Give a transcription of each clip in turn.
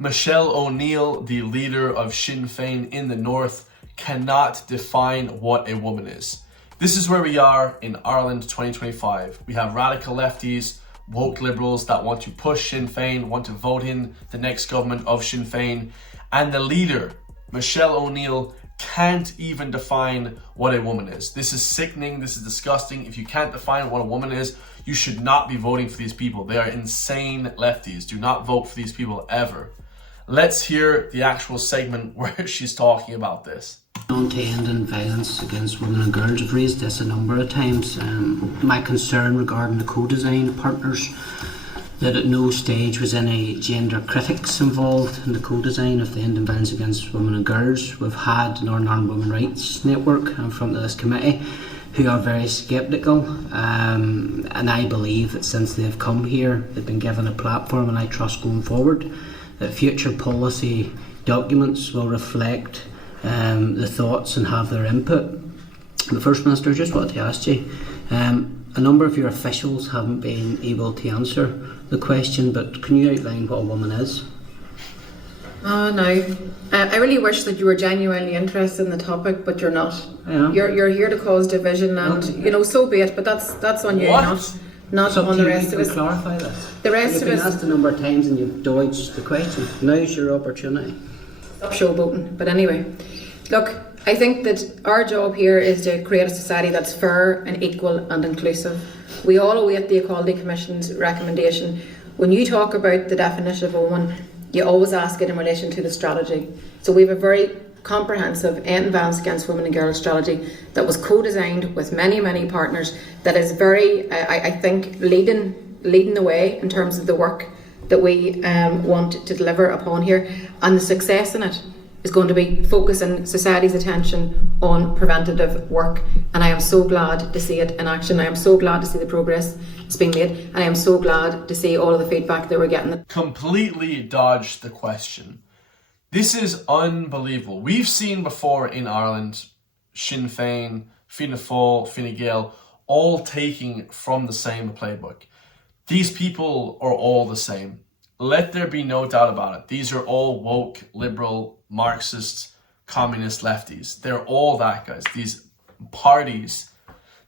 Michelle O'Neill, the leader of Sinn Fein in the north, cannot define what a woman is. This is where we are in Ireland 2025. We have radical lefties, woke liberals that want to push Sinn Fein, want to vote in the next government of Sinn Fein, and the leader, Michelle O'Neill, can't even define what a woman is. This is sickening, this is disgusting. If you can't define what a woman is, you should not be voting for these people. They are insane lefties. Do not vote for these people ever. Let's hear the actual segment where she's talking about this. On to ending violence against women and girls. I've raised this a number of times. My concern regarding the co-design partners, that at no stage was any gender critics involved in the co-design of the ending violence against women and girls. We've had Northern Ireland Women's Rights Network in front of this committee who are very sceptical, and I believe that since they've come here, they've been given a platform, and I trust going forward that future policy documents will reflect the thoughts and have their input. The First Minister, just wanted to ask you, a number of your officials haven't been able to answer the question, but can you outline what a woman is? Oh no, I really wish that you were genuinely interested in the topic, but you're not. You're here to cause division, and so be it. But that's on you, not on the rest of us. Clarify this. The rest You've of been us. asked a number of times and you've dodged the question. Now's your opportunity. Stop showboating. But anyway, look, I think that our job here is to create a society that's fair and equal and inclusive. We all await the Equality Commission's recommendation. When you talk about the definition of a woman, you always ask it in relation to the strategy. So we have a very comprehensive ending violence against women and girls strategy that was co-designed with many partners, that is very, I think, leading the way in terms of the work that we want to deliver upon here. And the success in it is going to be focusing society's attention on preventative work. And I am so glad to see it in action. I am so glad to see the progress that's being made. And I am so glad to see all of the feedback that we're getting. Completely dodged the question. This is unbelievable. We've seen before in Ireland, Sinn Fein, Fianna Fáil, Fine Gael, all taking from the same playbook. These people are all the same. Let there be no doubt about it. These are all woke, liberal, Marxist, communist lefties. They're all that, guys. These parties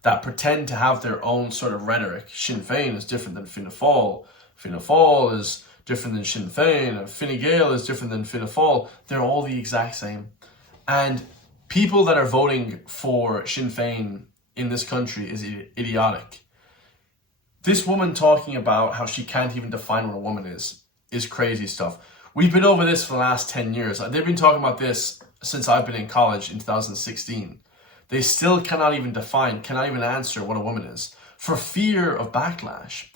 that pretend to have their own sort of rhetoric. Sinn Fein is different than Fianna Fáil. Fianna Fáil is different than Sinn Fein, and Fine Gael is different than Fianna Fáil. They're all the exact same. And people that are voting for Sinn Fein in this country is idiotic. This woman talking about how she can't even define what a woman is crazy stuff. We've been over this for the last 10 years. They've been talking about this since I've been in college in 2016. They still cannot even answer what a woman is for fear of backlash.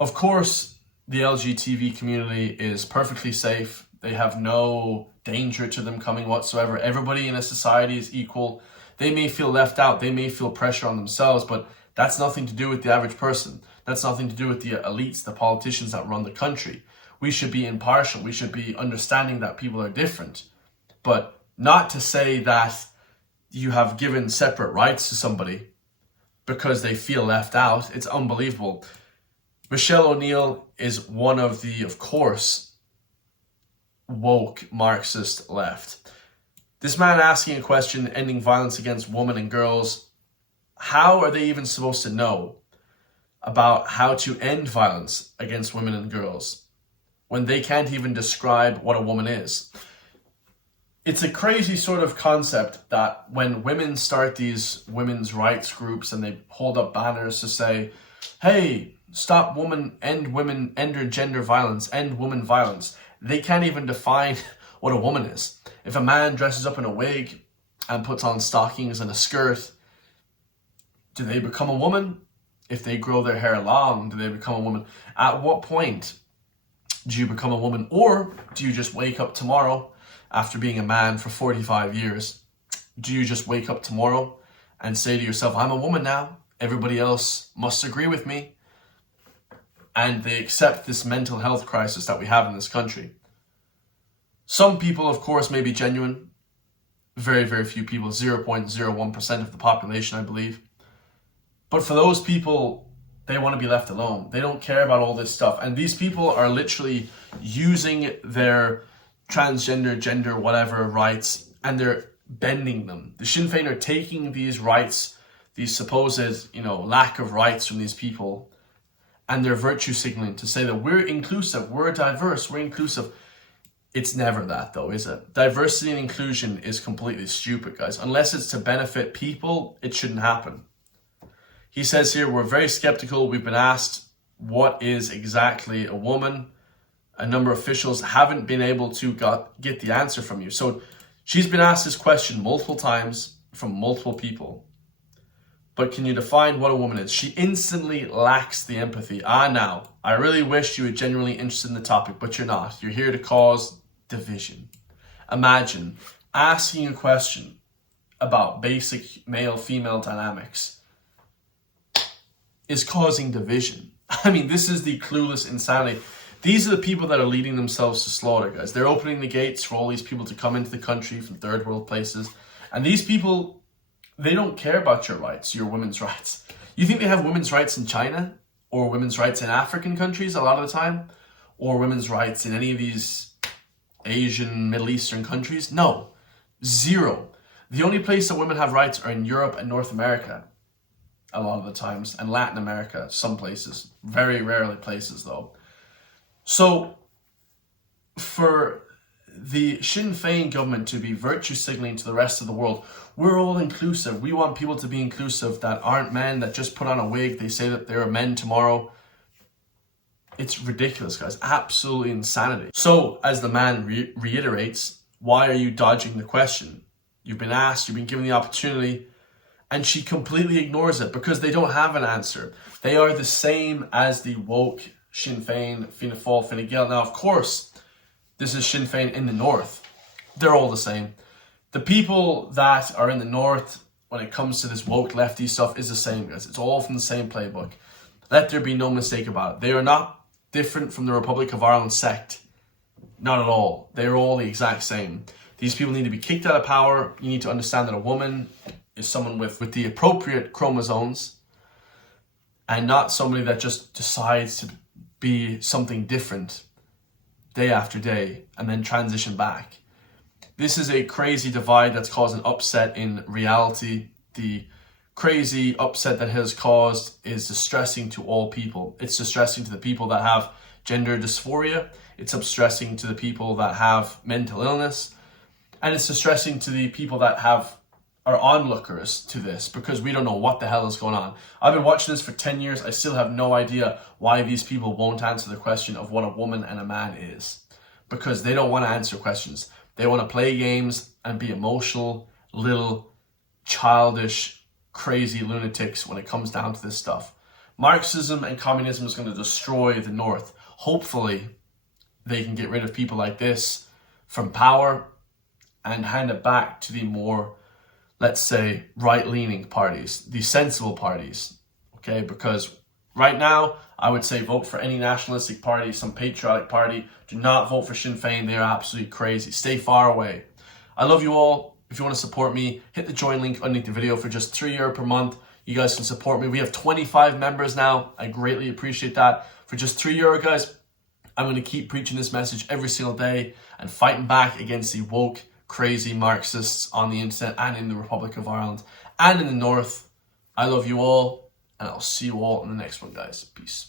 Of course, the LGBT community is perfectly safe. They have no danger to them coming whatsoever. Everybody in a society is equal. They may feel left out. They may feel pressure on themselves, but that's nothing to do with the average person. That's nothing to do with the elites, the politicians that run the country. We should be impartial. We should be understanding that people are different, but not to say that you have given separate rights to somebody because they feel left out. It's unbelievable. Michelle O'Neill is one of the, of course, woke Marxist left. This man asking a question, ending violence against women and girls, how are they even supposed to know about how to end violence against women and girls when they can't even describe what a woman is? It's a crazy sort of concept that when women start these women's rights groups and they hold up banners to say, hey, stop end gender violence, end woman violence. They can't even define what a woman is. If a man dresses up in a wig and puts on stockings and a skirt, do they become a woman? If they grow their hair long, do they become a woman? At what point do you become a woman? Or do you just wake up tomorrow after being a man for 45 years? Do you just wake up tomorrow and say to yourself, I'm a woman now. Everybody else must agree with me. And they accept this mental health crisis that we have in this country. Some people, of course, may be genuine. Very, very few people, 0.01% of the population, I believe. But for those people, They want to be left alone. They don't care about all this stuff. And these people are literally using their transgender, gender, whatever rights, and they're bending them. The Sinn Fein are taking these rights, these supposed, lack of rights from these people, and they're virtue signaling to say that we're inclusive, we're diverse, we're inclusive. It's never that though, is it? Diversity and inclusion is completely stupid, guys. Unless it's to benefit people, it shouldn't happen. He says here, we're very skeptical. We've been asked what is exactly a woman. A number of officials haven't been able to get the answer from you. So she's been asked this question multiple times from multiple people. But can you define what a woman is? She instantly lacks the empathy. Now, I really wish you were genuinely interested in the topic, but you're not. You're here to cause division. Imagine asking a question about basic male-female dynamics is causing division. I mean, this is the clueless insanity. These are the people that are leading themselves to slaughter, guys. They're opening the gates for all these people to come into the country from third world places. And these people, they don't care about your rights, your women's rights. You think they have women's rights in China or women's rights in African countries a lot of the time, or women's rights in any of these Asian, Middle Eastern countries? No, zero. The only place that women have rights are in Europe and North America a lot of the times, and Latin America, some places, very rarely places though. So for the Sinn Fein government to be virtue signaling to the rest of the world, we're all inclusive. We want people to be inclusive that aren't men, that just put on a wig. They say that they're men tomorrow. It's ridiculous, guys. Absolutely insanity. So as the man reiterates, why are you dodging the question? You've been asked, you've been given the opportunity, and she completely ignores it because they don't have an answer. They are the same as the woke Sinn Fein, Fianna Fáil, Fine Gael. Now, of course, this is Sinn Fein in the north. They're all the same. The people that are in the north, when it comes to this woke lefty stuff, is the same, guys. It's all from the same playbook. Let there be no mistake about it. They are not different from the Republic of Ireland sect. Not at all. They are all the exact same. These people need to be kicked out of power. You need to understand that a woman is someone with the appropriate chromosomes and not somebody that just decides to be something different day after day and then transition back. This is a crazy divide that's caused an upset in reality. The crazy upset that has caused is distressing to all people. It's distressing to the people that have gender dysphoria. It's distressing to the people that have mental illness. And it's distressing to the people that are onlookers to this, because we don't know what the hell is going on. I've been watching this for 10 years. I still have no idea why these people won't answer the question of what a woman and a man is, because they don't want to answer questions. They want to play games and be emotional, little, childish, crazy lunatics when it comes down to this stuff. Marxism and communism is going to destroy the North. Hopefully, they can get rid of people like this from power and hand it back to the more, let's say, right-leaning parties, the sensible parties, okay? Because right now, I would say vote for any nationalistic party, some patriotic party. Do not vote for Sinn Fein. They are absolutely crazy. Stay far away. I love you all. If you want to support me, hit the join link underneath the video. For just €3 per month, you guys can support me. We have 25 members now. I greatly appreciate that. For just €3, guys, I'm going to keep preaching this message every single day and fighting back against the woke, crazy Marxists on the internet and in the Republic of Ireland and in the North. I love you all, and I'll see you all in the next one, guys. Peace.